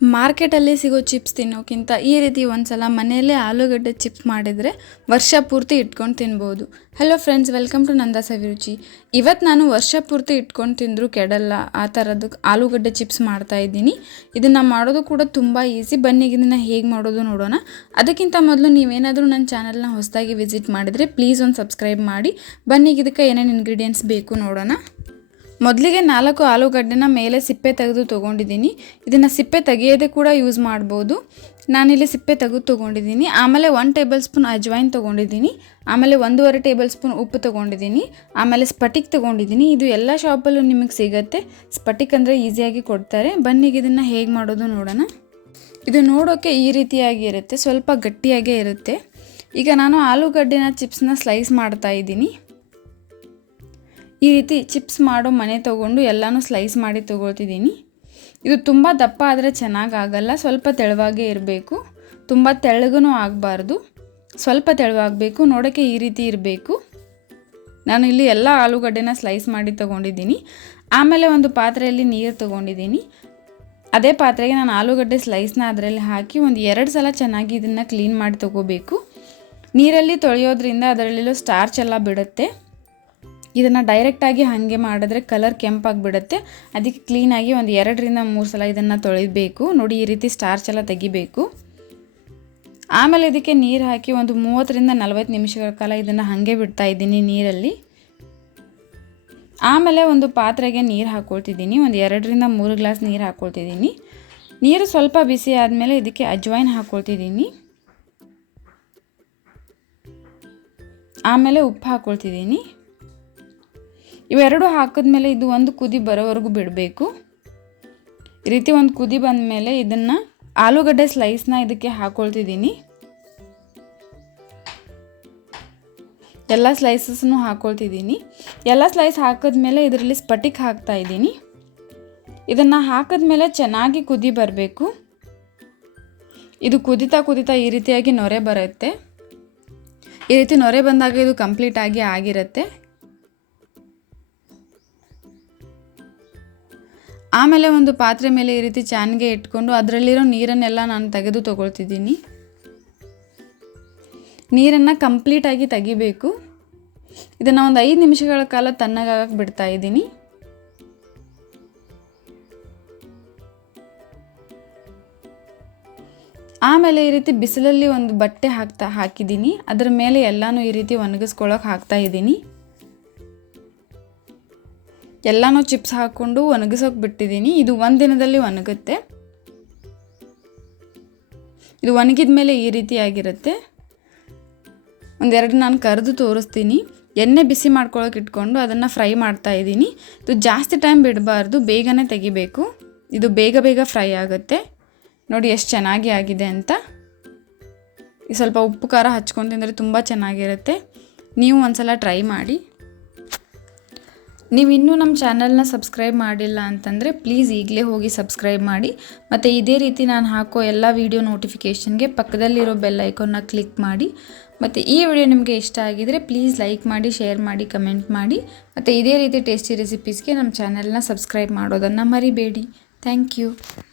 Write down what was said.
ಮಾರ್ಕೆಟಲ್ಲಿ ಸಿಗೋ ಚಿಪ್ಸ್ ತಿನ್ನೋಕ್ಕಿಂತ ಈ ರೀತಿ ಒಂದ್ಸಲ ಮನೆಯಲ್ಲೇ ಆಲೂಗಡ್ಡೆ ಚಿಪ್ಸ್ ಮಾಡಿದರೆ ವರ್ಷ ಪೂರ್ತಿ ಇಟ್ಕೊಂಡು ತಿನ್ಬೋದು. ಹಲೋ ಫ್ರೆಂಡ್ಸ್, ವೆಲ್ಕಮ್ ಟು ನಂದಾ ಸವಿರುಚಿ. ಇವತ್ತು ನಾನು ವರ್ಷ ಪೂರ್ತಿ ಇಟ್ಕೊಂಡು ತಿಂದರೂ ಕೆಡಲ್ಲ ಆ ಥರದ್ದು ಆಲೂಗಡ್ಡೆ ಚಿಪ್ಸ್ ಮಾಡ್ತಾಯಿದ್ದೀನಿ. ಇದನ್ನು ಮಾಡೋದು ಕೂಡ ತುಂಬ ಈಸಿ. ಬನ್ನಿ ಇದನ್ನು ಹೇಗೆ ಮಾಡೋದು ನೋಡೋಣ. ಅದಕ್ಕಿಂತ ಮೊದಲು ನೀವೇನಾದರೂ ನನ್ನ ಚಾನಲ್ನ ಹೊಸದಾಗಿ ವಿಸಿಟ್ ಮಾಡಿದರೆ ಪ್ಲೀಸ್ ಒಂದು ಸಬ್ಸ್ಕ್ರೈಬ್ ಮಾಡಿ. ಬನ್ನಿ ಇದಕ್ಕೆ ಏನೇನು ಇಂಗ್ರೀಡಿಯೆಂಟ್ಸ್ ಬೇಕು ನೋಡೋಣ. ಮೊದಲಿಗೆ 4 ಆಲೂಗಡ್ಡೆನ ಮೇಲೆ ಸಿಪ್ಪೆ ತೆಗೆದು ತೊಗೊಂಡಿದ್ದೀನಿ. ಇದನ್ನು ಸಿಪ್ಪೆ ತೆಗೆಯೋದೇ ಕೂಡ ಯೂಸ್ ಮಾಡ್ಬೋದು. ನಾನಿಲ್ಲಿ ಸಿಪ್ಪೆ ತೆಗೆದು ತೊಗೊಂಡಿದ್ದೀನಿ. ಆಮೇಲೆ 1 ಟೇಬಲ್ ಸ್ಪೂನ್ ಅಜ್ವೈನ್ ತೊಗೊಂಡಿದ್ದೀನಿ. ಆಮೇಲೆ 1.5 ಟೇಬಲ್ ಸ್ಪೂನ್ ಉಪ್ಪು ತೊಗೊಂಡಿದ್ದೀನಿ. ಆಮೇಲೆ ಸ್ಪಟಿಕ್ ತೊಗೊಂಡಿದ್ದೀನಿ. ಇದು ಎಲ್ಲ ಶಾಪಲ್ಲೂ ನಿಮಗೆ ಸಿಗುತ್ತೆ. ಸ್ಪಟಿಕ್ ಅಂದರೆ ಈಸಿಯಾಗಿ ಕೊಡ್ತಾರೆ. ಬನ್ನಿ ಇದನ್ನು ಹೇಗೆ ಮಾಡೋದು ನೋಡೋಣ. ಇದು ನೋಡೋಕ್ಕೆ ಈ ರೀತಿಯಾಗಿರುತ್ತೆ, ಸ್ವಲ್ಪ ಗಟ್ಟಿಯಾಗೇ ಇರುತ್ತೆ. ಈಗ ನಾನು ಆಲೂಗಡ್ಡೆನ ಚಿಪ್ಸ್ನ ಸ್ಲೈಸ್ ಮಾಡ್ತಾ ಇದ್ದೀನಿ. ಈ ರೀತಿ ಚಿಪ್ಸ್ ಮಾಡೋ ಮನೆ ತೊಗೊಂಡು ಎಲ್ಲನೂ ಸ್ಲೈಸ್ ಮಾಡಿ ತೊಗೊಳ್ತಿದ್ದೀನಿ. ಇದು ತುಂಬ ದಪ್ಪ ಆದರೆ ಚೆನ್ನಾಗಾಗಲ್ಲ, ಸ್ವಲ್ಪ ತೆಳುವಾಗೇ ಇರಬೇಕು. ತುಂಬ ತೆಳ್ಳಗೂ ಆಗಬಾರ್ದು, ಸ್ವಲ್ಪ ತೆಳುವಾಗಬೇಕು. ನೋಡೋಕ್ಕೆ ಈ ರೀತಿ ಇರಬೇಕು. ನಾನು ಇಲ್ಲಿ ಎಲ್ಲ ಆಲೂಗಡ್ಡೆನ ಸ್ಲೈಸ್ ಮಾಡಿ ತೊಗೊಂಡಿದ್ದೀನಿ. ಆಮೇಲೆ ಒಂದು ಪಾತ್ರೆಯಲ್ಲಿ ನೀರು ತೊಗೊಂಡಿದ್ದೀನಿ. ಅದೇ ಪಾತ್ರೆಗೆ ನಾನು ಆಲೂಗಡ್ಡೆ ಸ್ಲೈಸ್ನ ಅದರಲ್ಲಿ ಹಾಕಿ ಒಂದು 2 ಸಲ ಚೆನ್ನಾಗಿ ಇದನ್ನು ಕ್ಲೀನ್ ಮಾಡಿ ತೊಗೋಬೇಕು. ನೀರಲ್ಲಿ ತೊಳೆಯೋದ್ರಿಂದ ಅದರಲ್ಲಿರೋ ಸ್ಟಾರ್ಚ್ ಎಲ್ಲ ಬಿಡುತ್ತೆ. ಇದನ್ನು ಡೈರೆಕ್ಟಾಗಿ ಹಾಗೆ ಮಾಡಿದ್ರೆ ಕಲರ್ ಕೆಂಪಾಗಿಬಿಡುತ್ತೆ. ಅದಕ್ಕೆ ಕ್ಲೀನಾಗಿ ಒಂದು 2-3 ಸಲ ಇದನ್ನು ತೊಳಿಬೇಕು. ನೋಡಿ, ಈ ರೀತಿ ಸ್ಟಾರ್ಚ್ ಎಲ್ಲ ತೆಗಿಬೇಕು. ಆಮೇಲೆ ಇದಕ್ಕೆ ನೀರು ಹಾಕಿ ಒಂದು 30-40 ನಿಮಿಷಗಳ ಕಾಲ ಇದನ್ನು ಹಾಗೆ ಬಿಡ್ತಾ ಇದ್ದೀನಿ ನೀರಲ್ಲಿ. ಆಮೇಲೆ ಒಂದು ಪಾತ್ರೆಗೆ ನೀರು ಹಾಕ್ಕೊಳ್ತಿದ್ದೀನಿ. ಒಂದು 2-3 ಗ್ಲಾಸ್ ನೀರು ಹಾಕ್ಕೊಳ್ತಿದ್ದೀನಿ. ನೀರು ಸ್ವಲ್ಪ ಬಿಸಿ ಆದಮೇಲೆ ಇದಕ್ಕೆ ಅಜ್ವೈನ್ ಹಾಕ್ಕೊಳ್ತಿದ್ದೀನಿ. ಆಮೇಲೆ ಉಪ್ಪು ಹಾಕ್ಕೊಳ್ತಿದ್ದೀನಿ. ಇವೆರಡು ಹಾಕಿದ್ಮೇಲೆ ಇದು ಒಂದು ಕುದಿ ಬರೋವರೆಗೂ ಬಿಡಬೇಕು. ಈ ರೀತಿ ಒಂದು ಕುದಿ ಬಂದ ಮೇಲೆ ಇದನ್ನು ಆಲೂಗಡ್ಡೆ ಸ್ಲೈಸ್ನ ಇದಕ್ಕೆ ಹಾಕ್ಕೊಳ್ತಿದ್ದೀನಿ. ಎಲ್ಲ ಸ್ಲೈಸಸ್ನು ಹಾಕ್ಕೊಳ್ತಿದ್ದೀನಿ. ಎಲ್ಲ ಸ್ಲೈಸ್ ಹಾಕಿದ್ಮೇಲೆ ಇದರಲ್ಲಿ ಸ್ಪಟಿಕ್ ಹಾಕ್ತಾ ಇದ್ದೀನಿ. ಇದನ್ನು ಹಾಕಿದ್ಮೇಲೆ ಚೆನ್ನಾಗಿ ಕುದಿ ಬರಬೇಕು. ಇದು ಕುದಿತಾ ಈ ರೀತಿಯಾಗಿ ನೊರೆ ಬರುತ್ತೆ. ಈ ರೀತಿ ನೊರೆ ಬಂದಾಗ ಇದು ಕಂಪ್ಲೀಟಾಗಿ ಆಗಿರುತ್ತೆ. ಆಮೇಲೆ ಒಂದು ಪಾತ್ರೆ ಮೇಲೆ ಈ ರೀತಿ ಚಾನ್ಗೆ ಇಟ್ಕೊಂಡು ಅದರಲ್ಲಿರೋ ನೀರನ್ನೆಲ್ಲ ನಾನು ತೆಗೆದು ತೊಗೊಳ್ತಿದ್ದೀನಿ. ನೀರನ್ನು ಕಂಪ್ಲೀಟಾಗಿ ತೆಗಿಬೇಕು. ಇದನ್ನು ಒಂದು 5 ನಿಮಿಷಗಳ ಕಾಲ ತಣ್ಣಗಾಗಕ್ಕೆ ಬಿಡ್ತಾ ಇದ್ದೀನಿ. ಆಮೇಲೆ ಈ ರೀತಿ ಬಿಸಿಲಲ್ಲಿ ಒಂದು ಬಟ್ಟೆ ಹಾಕಿದ್ದೀನಿ. ಅದರ ಮೇಲೆ ಎಲ್ಲನೂ ಈ ರೀತಿ ಒಣಗಿಸ್ಕೊಳ್ಳೋಕೆ ಹಾಕ್ತಾ ಇದ್ದೀನಿ. ಎಲ್ಲನೂ ಚಿಪ್ಸ್ ಹಾಕ್ಕೊಂಡು ಒಣಗಿಸೋಕೆ ಬಿಟ್ಟಿದ್ದೀನಿ. ಇದು 1 ದಿನದಲ್ಲಿ ಒಣಗುತ್ತೆ. ಇದು ಒಣಗಿದ ಮೇಲೆ ಈ ರೀತಿಯಾಗಿರುತ್ತೆ. ಒಂದೆರಡು ನಾನು ಕರೆದು ತೋರಿಸ್ತೀನಿ. ಎಣ್ಣೆ ಬಿಸಿ ಮಾಡ್ಕೊಳ್ಳೋಕೆ ಇಟ್ಕೊಂಡು ಅದನ್ನು ಫ್ರೈ ಮಾಡ್ತಾ ಇದ್ದೀನಿ. ಇದು ಜಾಸ್ತಿ ಟೈಮ್ ಬಿಡಬಾರ್ದು, ಬೇಗನೆ ತೆಗಿಬೇಕು. ಇದು ಬೇಗ ಫ್ರೈ ಆಗುತ್ತೆ. ನೋಡಿ ಎಷ್ಟು ಚೆನ್ನಾಗಿ ಆಗಿದೆ ಅಂತ. ಸ್ವಲ್ಪ ಉಪ್ಪು ಖಾರ ಹಚ್ಕೊಂಡು ತಿಂದರೆ ತುಂಬ ಚೆನ್ನಾಗಿರುತ್ತೆ. ನೀವು ಒಂದ್ಸಲ ಟ್ರೈ ಮಾಡಿ. ನೀವು ಇನ್ನೂ ನಮ್ಮ ಚಾನಲ್ನ ಸಬ್ಸ್ಕ್ರೈಬ್ ಮಾಡಿಲ್ಲ ಅಂತಂದರೆ ಪ್ಲೀಸ್ ಈಗಲೇ ಹೋಗಿ ಸಬ್ಸ್ಕ್ರೈಬ್ ಮಾಡಿ. ಮತ್ತು ಇದೇ ರೀತಿ ನಾನು ಹಾಕೋ ಎಲ್ಲ ವೀಡಿಯೋ ನೋಟಿಫಿಕೇಷನ್ಗೆ ಪಕ್ಕದಲ್ಲಿರೋ ಬೆಲ್ ಐಕಾನ್ನ ಕ್ಲಿಕ್ ಮಾಡಿ. ಮತ್ತು ಈ ವಿಡಿಯೋ ನಿಮಗೆ ಇಷ್ಟ ಆಗಿದರೆ ಪ್ಲೀಸ್ ಲೈಕ್ ಮಾಡಿ, ಶೇರ್ ಮಾಡಿ, ಕಮೆಂಟ್ ಮಾಡಿ. ಮತ್ತು ಇದೇ ರೀತಿ ಟೇಸ್ಟಿ ರೆಸಿಪೀಸ್ಗೆ ನಮ್ಮ ಚಾನಲ್ನ ಸಬ್ಸ್ಕ್ರೈಬ್ ಮಾಡೋದನ್ನು ಮರಿಬೇಡಿ. Thank you.